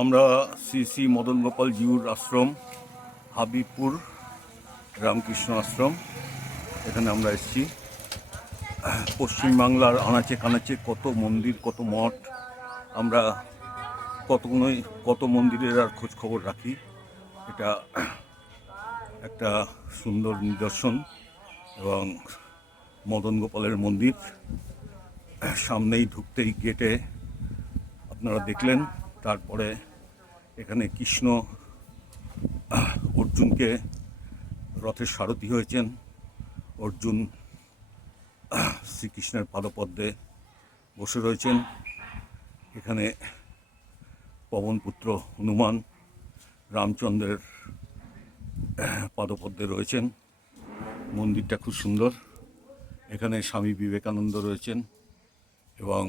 আমরা শ্রী শ্রী মদন গোপাল জিউর আশ্রম হাবিবপুর রামকৃষ্ণ আশ্রম এখানে আমরা এসেছি। পশ্চিমবাংলার আনাচে কানাচে কত মন্দির, কত মঠ, আমরা কত মন্দিরের আর খোঁজ খবর রাখি। এটা একটা সুন্দর নিদর্শন এবং মদন গোপালের মন্দির সামনেই ঢুকতেই গেটে আপনারা দেখলেন। তারপরে এখানে কৃষ্ণ অর্জুনকে রথের সারথি হয়েছেন। অর্জুন শ্রীকৃষ্ণের পাদপদ্মে বসে রয়েছেন। এখানে পবনপুত্র হনুমান রামচন্দ্রের পাদপদ্মে রয়েছেন। মন্দিরটা খুব সুন্দর। এখানে স্বামী বিবেকানন্দ রয়েছেন এবং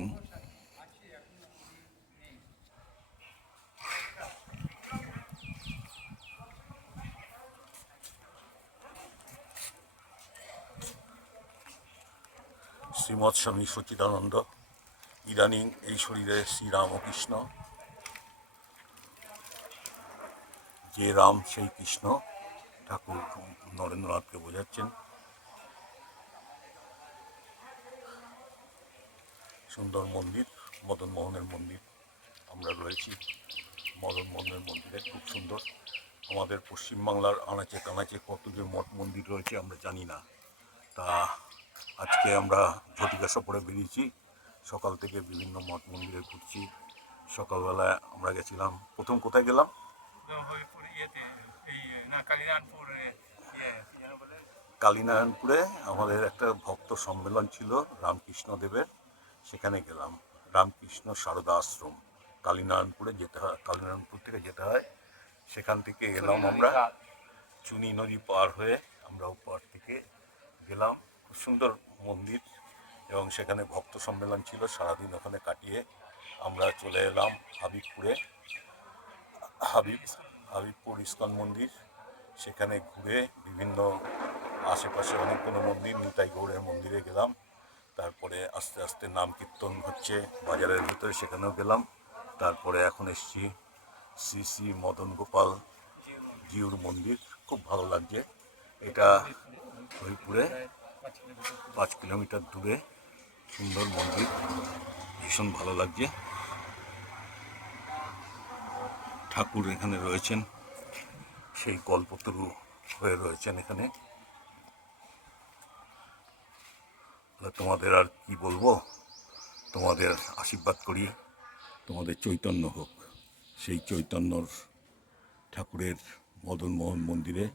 শ্রীমৎ স্বামী সচিদানন্দ, ইদানিং এই শরীরে শ্রীরামকৃষ্ণ, যে রাম সেই কৃষ্ণ ঠাকুর নরেন্দ্রনাথকে বোঝাচ্ছেন। সুন্দর মন্দির, মদন মোহনের মন্দির। আমরা রয়েছি মদন মোহনের মন্দিরে, খুব সুন্দর। আমাদের পশ্চিমবাংলার আনাচে কানাচে কত যে মঠ মন্দির রয়েছে আমরা জানি না। তা আজকে আমরা ঝটিকা সফরে বেরিয়েছি, সকাল থেকে বিভিন্ন মঠ মন্দিরে ঘুরছি। সকালবেলায় আমরা গেছিলাম, প্রথম কোথায় গেলাম? কালীনারায়ণপুরে আমাদের একটা ভক্ত সম্মেলন ছিল রামকৃষ্ণদেবের, সেখানে গেলাম। রামকৃষ্ণ সারদা আশ্রম কালীনারায়ণপুরে যেতে হয়, কালীনারায়ণপুর থেকে যেতে হয়। সেখান থেকে এলাম আমরা চুনি নদী পার হয়ে, আমরা পার থেকে গেলাম। খুব সুন্দর মন্দির এবং সেখানে ভক্ত সম্মেলন ছিল, সারাদিন ওখানে কাটিয়ে আমরা চলে এলাম হাবিবপুরে। হাবিবপুর ইস্কন মন্দির, সেখানে ঘুরে বিভিন্ন আশেপাশে অনেকগুলো মন্দির, নিতাই গৌড়ের মন্দিরে গেলাম। তারপরে আস্তে আস্তে নাম কীর্তন হচ্ছে বাজারের ভিতরে, সেখানেও গেলাম। তারপরে এখন এসছি শ্রী শ্রী মদন গোপাল জিউর মন্দির, খুব ভালো লাগছে। এটা হরিপুরে 5 কিলোমিটার দূরে, সুন্দর মন্দির, ভীষণ ভালো লাগছে। ঠাকুর এখানে রয়েছেন, সেই কল্পতরু হয়ে রয়েছেন এখানে। তোমাদের আর কি বলবো, তোমাদের আশীর্বাদ করি, তোমাদের চৈতন্য হোক। সেই চৈতন্যর ঠাকুরের মদন মোহন মন্দিরে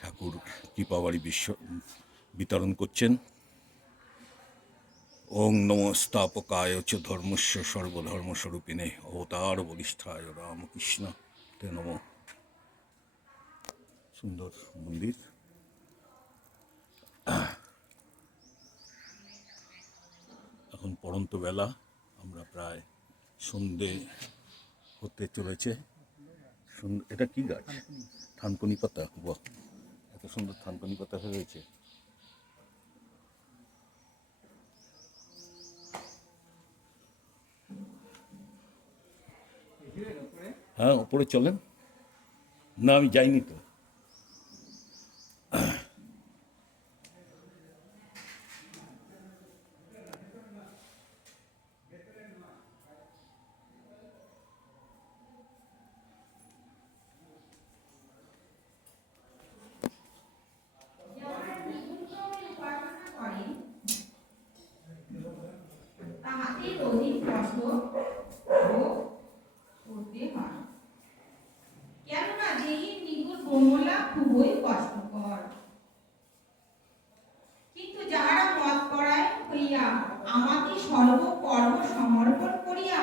ঠাকুর কৃপাবাড়ি বিতরণ করছেন। ওং নমো স্থাপকায় চ ধর্মস্য সর্বধর্মস্বরূপিণে অবতার বলিষ্ঠায় রামকৃষ্ণ তে নমঃ। সুন্দর মন্দির। এখন পড়ন্ত বেলা, আমরা প্রায় সন্ধে হতে চলেছে। এটা কি গাছ? থানকুনি পাতা। বাহ, এত সুন্দর থানকুনি পাতা হয়ে রয়েছে। হ্যাঁ, ওপরে চলেন না, আমি যাইনি তো। খুবই কষ্টকর, কিন্তু যাহারা মত পরায়ণ হইয়া আমাকে সর্বকর্ম সমর্পণ করিয়া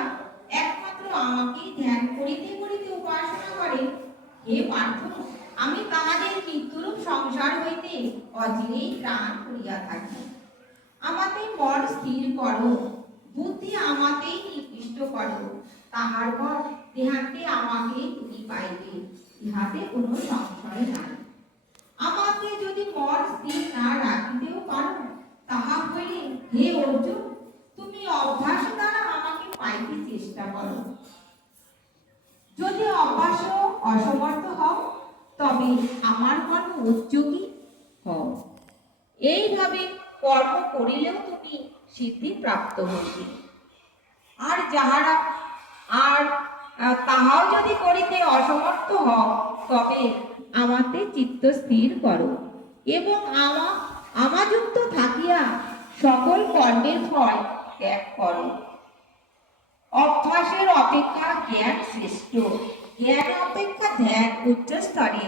একমাত্র আমাকে ধ্যান করিতে করিতে উপাসনা করে, হে পার্থ, আমি তাহাদের মৃত্যুরূপ সংসার হইতে অচিরেই ত্রাণ করিয়া থাকি। আমাতে মন স্থির করো, বুদ্ধি আমাতেই নিবিষ্ট করো, তাহার পর দেহান্তে আমাকে তুমি পাইবে, ইহাতে কোনো সংশয় নাই। আমাকে যদি মন স্থির না রাখিতেও পারো, তাহা হইলে হে অর্জুন, তুমি অভ্যাস দ্বারা আমাকে পাইতে চেষ্টা করো। যদি অভ্যাস অসমর্থ হও তবে আমার কর্ম উদ্যোগী হও। এইভাবে কর্ম করিলেও তুমি সিদ্ধি প্রাপ্ত হইবে। আর যাহারা আর তাহাও যদি করিতে অসমর্থ হও তবে আমাতে চিত্ত স্থির করো এবং আমাযুক্ত থাকিয়া সকল কর্মের ফল ত্যাগ করো। অভ্যাসের অপেক্ষা জ্ঞান শ্রেষ্ঠ, জ্ঞান অপেক্ষা ধ্যান উচ্চ স্তরে,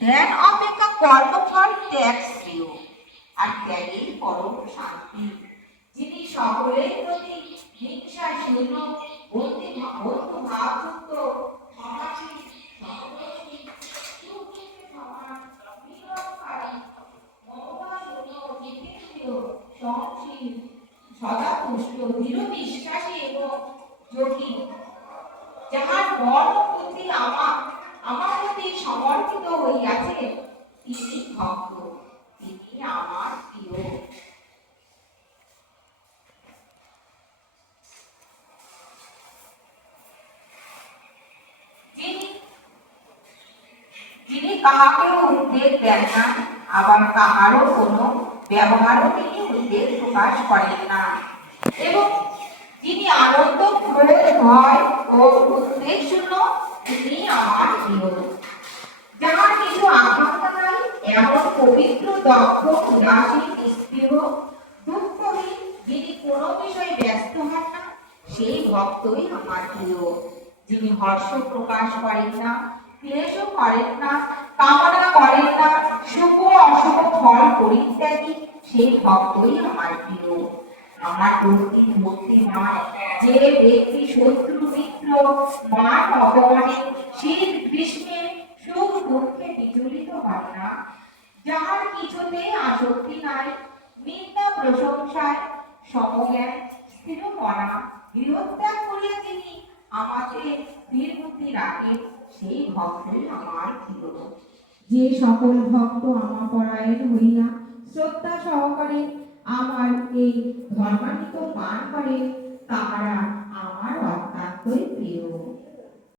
ধ্যান অপেক্ষা কর্মফল ত্যাগ শ্রেয়, আর ত্যাগেই পরম শান্তি। যিনি সকলের প্রতি হিংসা শূন্য, বন্ধু ভাবযুক্ত, ক্ষমাশীল, সহনশীল, সুখে সমান, নিরহংকারী, মমতা শূন্য, জিতেন্দ্রিয়, সহনশীল, সদা তুষ্ট, দৃঢ় বিশ্বাসী এবং যোগী, যাহার মন ও বুদ্ধি আমার প্রতি সমর্পিত হইয়াছে, তিনি ভক্ত, তিনি আমার প্রিয়। যিনি কাহাকেও উদ্বেগ দেন না, আবার কাহারও কোনো ব্যবহারও তিনি উদ্বেগ প্রকাশ করেন না, এবং যিনি আনন্দ, ক্রোধ, ভয় ও উদ্বেগ শূন্য, তিনি আমার প্রিয়। যাহার কিছু আকাঙ্ক্ষা নাই, এমন পবিত্র, দক্ষ, উদাসীন, নিস্পৃহ, দুঃখহীন, যিনি কোনো বিষয়ে ব্যস্ত হন না, সেই ভক্তই আমার প্রিয়। যিনি হর্ষ প্রকাশ করেন না, ক্লেশও করেন না, কামনা করেন না, শুভ অশুভ ফল পরিত্যাগী, সেই ভক্তই আমার প্রিয়। আমার প্রতি ভক্তি নয়, যে ব্যক্তি শত্রু মিত্র মান অপমানে শীত গ্রীষ্মে সুখ দুঃখে বিচলিত হয় না, যাহার কিছুতে আসক্তি নাই, নিন্দা প্রশংসায় সমজ্ঞান, স্থিরমনা, গৃহত্যাগ করিয়া যিনি আমাকে স্থির বুদ্ধি রাখে, সেই ভক্তই আমার প্রিয়। যে সকল ভক্ত আমার পরায়ণ হইয়া শ্রদ্ধা সহকারে আমার এই ধর্মান্বিত মান করে, তাহারা আমার অত্যন্তই প্রিয়।